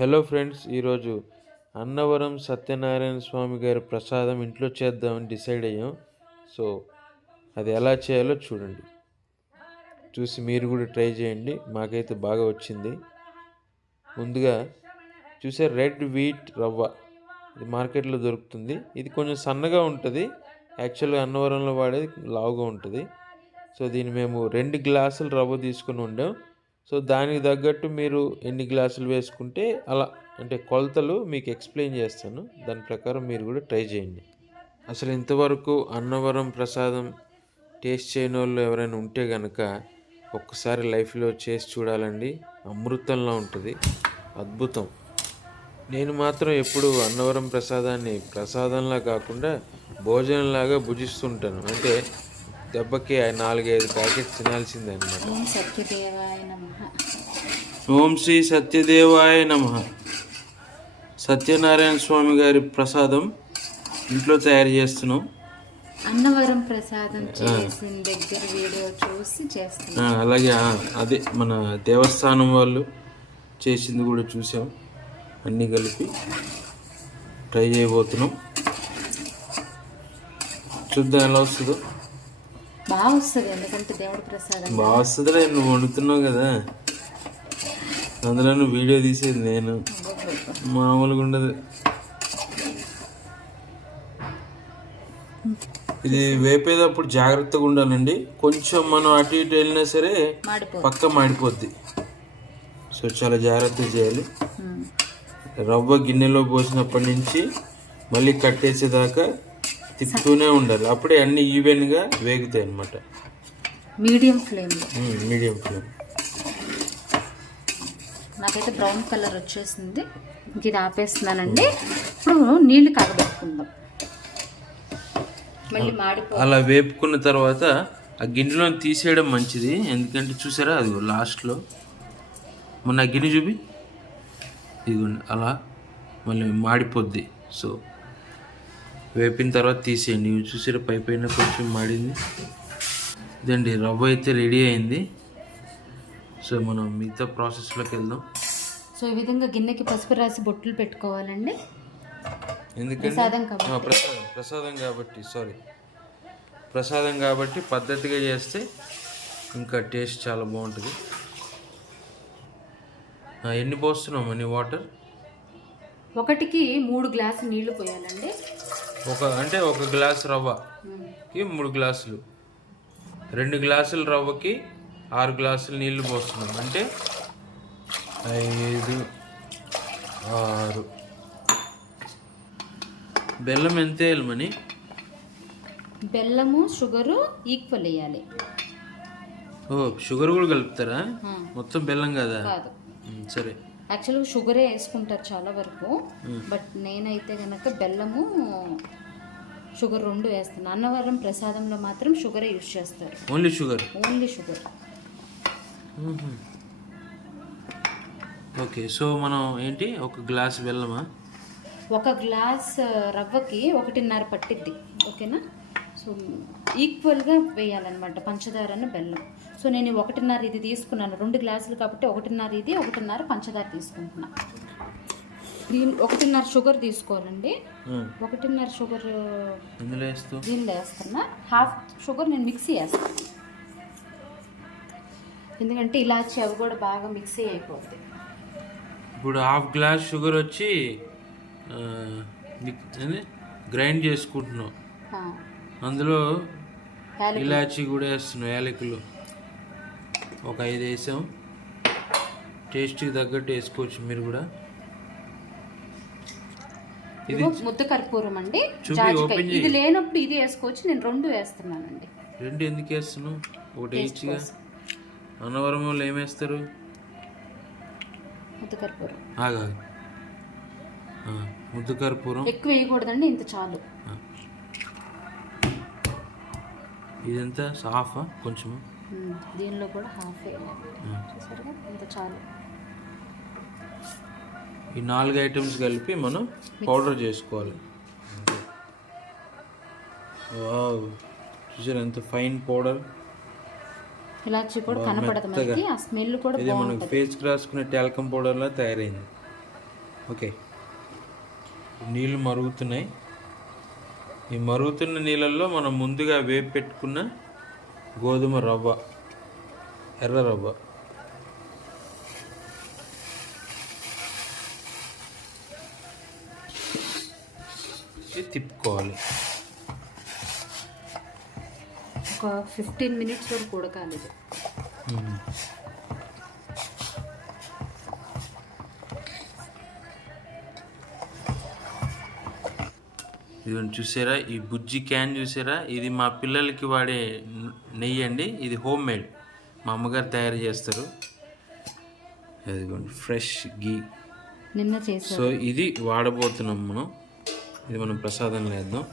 Hello friends ఈరోజు అన్నవరం సత్యనారాయణ స్వామి గారి ప్రసాదం ఇంట్లో చేద్దామని డిసైడ్ అయ్యాం. సో అది ఎలా చేయాలో చూడండి. చూసి మీరు కూడా ట్రై చేయండి. మాకైతే బాగా వచ్చింది. ముందుగా చూసే రెడ్ వీట్ రవ్వ. ఇది మార్కెట్లో దొరుకుతుంది. ఇది కొంచెం సన్నగా ఉంటుంది. యాక్చువల్గా అన్నవరంలో వాడేది లావుగా ఉంటుంది. సో దీన్ని మేము రెండు గ్లాసులు రవ్వ తీసుకుని ఉండాం. సో దానికి తగ్గట్టు మీరు ఎన్ని గ్లాసులు వేసుకుంటే అలా అంటే కొలతలు మీకు ఎక్స్ప్లెయిన్ చేస్తాను. దాని ప్రకారం మీరు కూడా ట్రై చేయండి. అసలు ఇంతవరకు అన్నవరం ప్రసాదం టేస్ట్ చేయని వాళ్ళు ఎవరైనా ఉంటే కనుక ఒక్కసారి లైఫ్లో చేసి చూడాలండి. అమృతంలా ఉంటుంది. అద్భుతం. నేను మాత్రం ఎప్పుడు అన్నవరం ప్రసాదాన్ని ప్రసాదంలా కాకుండా భోజనంలాగా భుజిస్తుంటాను. అంటే దెబ్బకి నాలుగైదు ప్యాకెట్స్ తినాల్సిందే అనమాట ఓం శ్రీ సత్యదేవాయ నమ. సత్యనారాయణ స్వామి గారి ప్రసాదం ఇంట్లో తయారు చేస్తున్నాం. అన్నవరం ప్రసాదం చేసిన దగ్గర వీడియో చూసి చేస్తున్నాం. అలాగే అదే మన దేవస్థానం వాళ్ళు చేసింది కూడా చూసాం. అన్నీ కలిపి ట్రై చేయబోతున్నాం. చూద్దాం ఎలా వస్తుందో. బాగా వస్తుంది ఎందుకంటే దేవుడి ప్రసాదం. బాగా వస్తుందిలే నువ్వు వండుతున్నావు కదా. అందులో వీడియో తీసేది నేను. మామూలుగా ఉండదు. ఇది వేపేటప్పుడు జాగ్రత్తగా ఉండాలండి. కొంచెం మనం అటు ఇటు వెళ్ళినా సరే పక్క మాడిపోద్ది. సో చాలా జాగ్రత్తగా చేయాలి. రవ్వ గిన్నెలో పోసినప్పటి నుంచి మళ్ళీ కట్టేసేదాకా తిప్పుతూనే ఉండాలి. అప్పుడే అన్ని ఈవెన్గా వేగుతాయి అన్నమాట. మీడియం ఫ్లేమ్లో. Medium flame. నాకైతే బ్రౌన్ కలర్ వచ్చేసింది. ఇంక ఇది ఆపేస్తున్నానండి. ఇప్పుడు నీళ్ళు కాగబెట్టుకుందాం. మళ్ళీ మాడిపో అలా వేపుకున్న తర్వాత ఆ గిన్నెలో తీసేయడం మంచిది. ఎందుకంటే చూసారా అది లాస్ట్లో. మొన్న గిన్నె చూపి. ఇదిగోండి అలా మళ్ళీ మాడిపోద్ది. సో వేపిన తర్వాత తీసేయండి. ఇవి చూసారా పై పైన కొంచెం మాడింది. ఇదండి రవ్వ అయితే రెడీ అయింది. సో మనం మిగతా ప్రాసెస్లోకి వెళ్దాం. సో ఈ విధంగా గిన్నెకి పసుపు రాసి బొట్లు పెట్టుకోవాలండి. ఎందుకంటే ప్రసాదం ప్రసాదం ప్రసాదం కాబట్టి సారీ ప్రసాదం కాబట్టి పద్ధతిగా చేస్తే ఇంకా టేస్ట్ చాలా బాగుంటుంది. ఎన్ని పోస్తున్నాం అన్ని వాటర్? ఒకటికి మూడు గ్లాసు నీళ్ళు పోయాలండి. ఒక అంటే ఒక గ్లాస్ రవ్వకి మూడు గ్లాసులు. రెండు గ్లాసుల రవ్వకి ఆరు గ్లాసులు నీళ్ళు పోస్తున్నాం. అంటే ఐదు ఆరు. బెల్లం ఎంత వేయాలి బెల్లము షుగరు ఈక్వల్ వేయాలి. ఓ షుగర్ కూడా కలుపుతారా? మొత్తం బెల్లం కదా? సరే. యాక్చువల్గా షుగరే వేసుకుంటారు చాలా వరకు. బట్ నేనైతే కనుక బెల్లము షుగర్ రెండు వేస్తాను అన్నవరం ప్రసాదంలో మాత్రం షుగరే యూజ్ చేస్తారు. Only sugar? Only sugar. Okay so మనం ఏంటి? ఒక గ్లాస్ బెల్లమా? ఒక గ్లాస్ రవ్వకి ఒకటిన్నర పట్టిద్ది ఓకేనా? సో ఈక్వల్గా వేయాలన్నమాట పంచదారను బెల్లం. సో నేను ఒకటిన్నర ఇది తీసుకున్నాను రెండు గ్లాసులు కాబట్టి ఒకటిన్నర ఇది ఒకటిన్నర పంచదార తీసుకుంటున్నా. దీని ఒకటిన్నర షుగర్ తీసుకోవాలండి. ఒకటిన్నర షుగర్ దీనిలో వేస్తున్నా. హాఫ్ షుగర్ నేను మిక్సీ వేస్తాను. ఎందుకంటే ఇలాచి అవి కూడా బాగా మిక్సీ అయిపోతాయి. ఇప్పుడు హాఫ్ గ్లాస్ షుగర్ వచ్చి? గ్రైండ్ చేసుకుంటున్నాం. అందులో. ఇలాచి కూడా వేస్తున్నాం యాలకులు. ఒక ఐదు వేసాం. టేస్ట్కి తగ్గట్టు వేసుకోవచ్చు మీరు కూడా. ఇదిగో ముద్ద కర్పూరం అండి. జాజికాయ. ఇది లేనప్పుడు ఇది వేసుకోవచ్చు నేను రెండు వేస్తున్నానండి. రెండు ఎందుకు వేస్తున్నావు? ఒకటి అన్నవరం వాళ్ళు ఏమేస్తారు ముద్ద కర్పూరం. ఆగా ఎక్కువ వేయకూడదండి ఇంత చాలు. ఇదంతా సాఫా కొంచెం. దీనిలో కూడా హాఫ్ చూసారుగా? ఇంత చాలు. ఈ నాలుగు ఐటమ్స్ కలిపి మనం పౌడర్ చేసుకోవాలి. వావ్. చూసారు ఎంత ఫైన్ పౌడర్? ఇలాచి కూడా కనపడదు మనకి. ఆ స్మెల్ కూడా ఇది మనకి ఫేస్కి రాసుకునే టాల్కమ్ పౌడర్లా తయారైంది. ఓకే. నీళ్ళు మరుగుతున్నాయి. ఈ మరుగుతున్న నీళ్ళల్లో మనం ముందుగా వేపు పెట్టుకున్న గోధుమ రవ్వ ఎర్ర రవ్వ. తిప్పుకోవాలి. ఒక ఫిఫ్టీన్ మినిట్స్ వరకు ఉడకాలి ఇది. ఇదిగోండి చూసారా? ఈ బుజ్జి క్యాన్ చూసారా? ఇది మా పిల్లలకి వాడే నెయ్యి అండి. ఇది హోమ్ మేడ్. మా అమ్మగారు తయారు చేస్తారు. ఇదిగోండి ఫ్రెష్ గీ. నిన్న సో ఇది వాడబోతున్నాం మనం. ఇది మనం ప్రసాదం లేద్దాం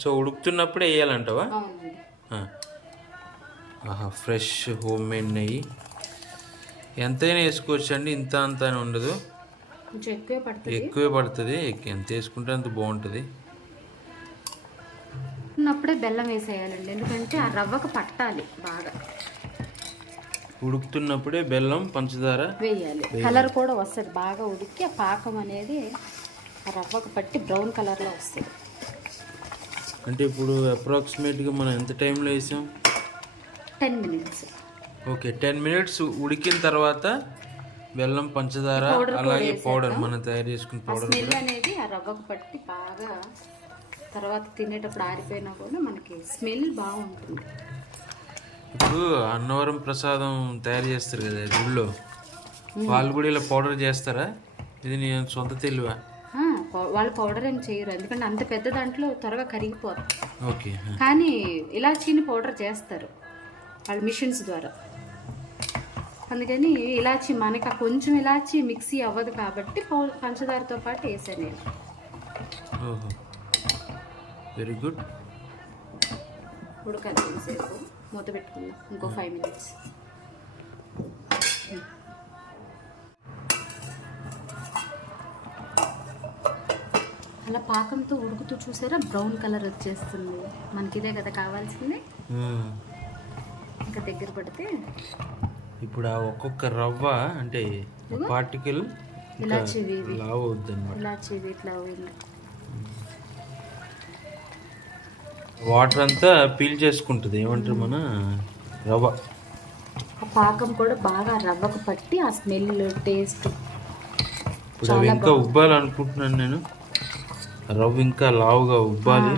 సో ఉడుకుతున్నప్పుడే వేయాలంటావా. ఆహా ఫ్రెష్ హోమ్ మేడ్ నెయ్యి. ఎంతైనా వేసుకోవచ్చు అండి ఇంత అంత అని ఉండదు ఎక్కువే పడుతుంది. ఎక్కువే పడుతుంది ఎంత వేసుకుంటే అంత బాగుంటుంది. ఉన్నప్పుడే బెల్లం వేసేయాలండి ఎందుకంటే ఆ రవ్వకు పట్టాలి బాగా. ఉడుకుతున్నప్పుడే బెల్లం పంచదార వేయాలి. కలర్ కూడా వస్తుంది బాగా ఉడికి ఆ పాకం అనేది ఆ రవ్వకు పట్టి బ్రౌన్ కలర్లో వస్తుంది. అంటే ఇప్పుడు అప్రాక్సిమేట్గా మనం ఎంత టైంలో వేసాం? Ten minutes okay ten minutes ఉడికిన తర్వాత బెల్లం పంచదార అలాగే పౌడర్ మనం తయారు చేసుకున్న పౌడర్ స్మెల్ అనేది ఆ రవ్వకు పట్టి బాగా తర్వాత తినేటప్పుడు ఆరిపోయినా కూడా మనకి స్మెల్ బాగుంటుంది. ఇప్పుడు అన్నవరం ప్రసాదం తయారు చేస్తారు కదా గుళ్ళో వాళ్ళు కూడా ఇలా పౌడర్ చేస్తారా? ఇది నీ సొంత తెలివా? వాళ్ళు పౌడర్ ఏం చేయరు. ఎందుకంటే అంత పెద్ద దాంట్లో త్వరగా కరిగిపోతుంది ఓకే కానీ ఇలాచీని పౌడర్ చేస్తారు వాళ్ళ మిషన్స్ ద్వారా. అందుకని ఇలాచి మనకి కొంచెం ఇలాచి మిక్సీ అవ్వదు కాబట్టి పంచదారతో పాటు వేసాను నేను. వెరీ గుడ్ ఉడకాలి కొంతసేపు మూత పెట్టుకుందాం. ఇంకో ఫైవ్ మినిట్స్ అలా పాకంతో ఉడుకుతూ చూసారా? బ్రౌన్ కలర్ వచ్చేస్తుంది. మనకి ఇదే కదా కావాల్సింది. ఇంకా దగ్గర పడితే. ఇప్పుడు ఆ ఒక్కొక్క రవ్వ అంటే పార్టికల్ ఇలాచి ఇవి. లావ్ అవుద్ది అనమాట ఇలాచి ఇట్లా వాటర్ అంతా పీల్ చేసుకుంటుంది. ఏమంటారు మన రవ్వ? ఆ పాకం కూడా బాగా రవ్వకు పట్టి ఆ స్మెల్ టేస్ట్ ఇప్పుడు ఇంకా ఉబ్బాలి అనుకుంటున్నాను నేను. రవ్వ ఇంకా లావుగా ఉబ్బాలి.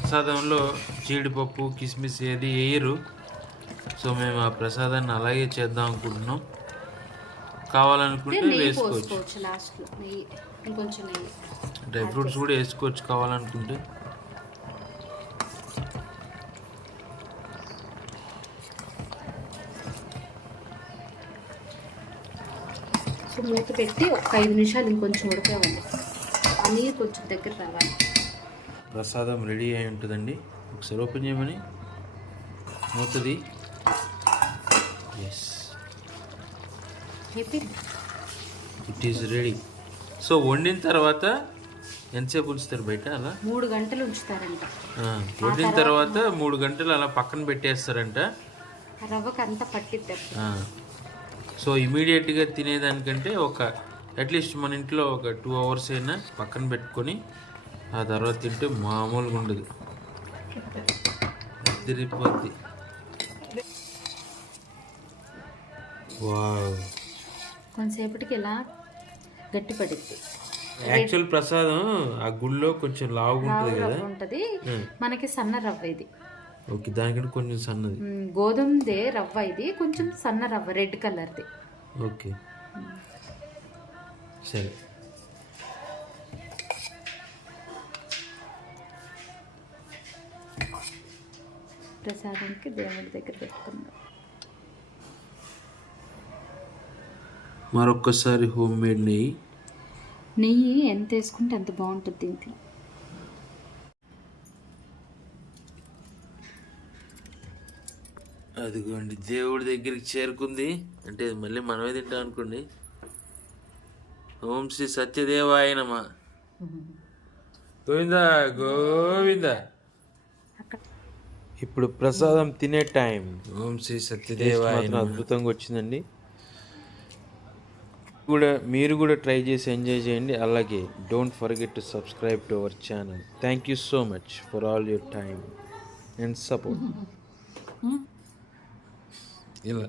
ప్రసాదంలో జీడిపప్పు కిస్మిస్ ఏది వేయరు. సో మేము ఆ ప్రసాదాన్ని అలాగే చేద్దాం అనుకుంటున్నాం. కావాలనుకుంటే వేసుకోవచ్చు. డ్రై ఫ్రూట్స్ కూడా వేసుకోవచ్చు కావాలనుకుంటే. మూత పెట్టి ఒక ఐదు నిమిషాలు ఇంకొంచెం ఉడకేవండి ఆ నీరు కొంచెం దగ్గర రావాలి. ప్రసాదం రెడీ అయి ఉంటుందండి. ఒకసారి ఓపెన్ చేయమని. మూతది. Yes it is ready so వండిన తర్వాత ఎంతసేపు ఉంచుతారు బయట అలా? మూడు గంటలు ఉంచుతారంట. వండిన తర్వాత మూడు గంటలు అలా పక్కన పెట్టేస్తారంట. ఆ రవ్వకి సో ఇమీడియట్గా తినేదానికంటే ఒక అట్లీస్ట్ మన ఇంట్లో ఒక టూ అవర్స్ అయినా పక్కన పెట్టుకొని ఆ తర్వాత తింటే మామూలుగా ఉండదు. వావ్. కొంతసేపటికి ఇలా గట్టి పడిద్ది యాక్చువల్ ప్రసాదం ఆ గుళ్ళో కొంచెం లావుగా ఉంటుంది కదా. ఉంటుంది. మనకి సన్న రవ్వ ఇది. ఓకే దానికంటే కొంచెం సన్నది. గోధుమదే రవ్వ ఇది కొంచెం సన్న రవ్వ రెడ్ కలర్ది. ఓకే. సరే. ప్రసాదానికి దేవుడి దగ్గర పెట్టుకుందాం. మరొక్కసారి హోమ్ మేడ్ నెయ్యి. నెయ్యి ఎంత వేసుకుంటే అంత బాగుంటుంది దీంట్లో. అదిగోండి దేవుడి దగ్గరికి చేరుకుంది. అంటే మళ్ళీ మనమే తింటాం అనుకోండి. ఓం శ్రీ సత్యదేవాయ నమ. గోవిందా గోవిందా. ఇప్పుడు ప్రసాదం తినే టైం. ఓం శ్రీ సత్యదేవాయ మాత్రం అద్భుతంగా వచ్చిందండి. కూడా మీరు కూడా ట్రై చేసి ఎంజాయ్ చేయండి. అలాగే don't forget to subscribe to our channel. Thank you so much for all your time and support. ఇలా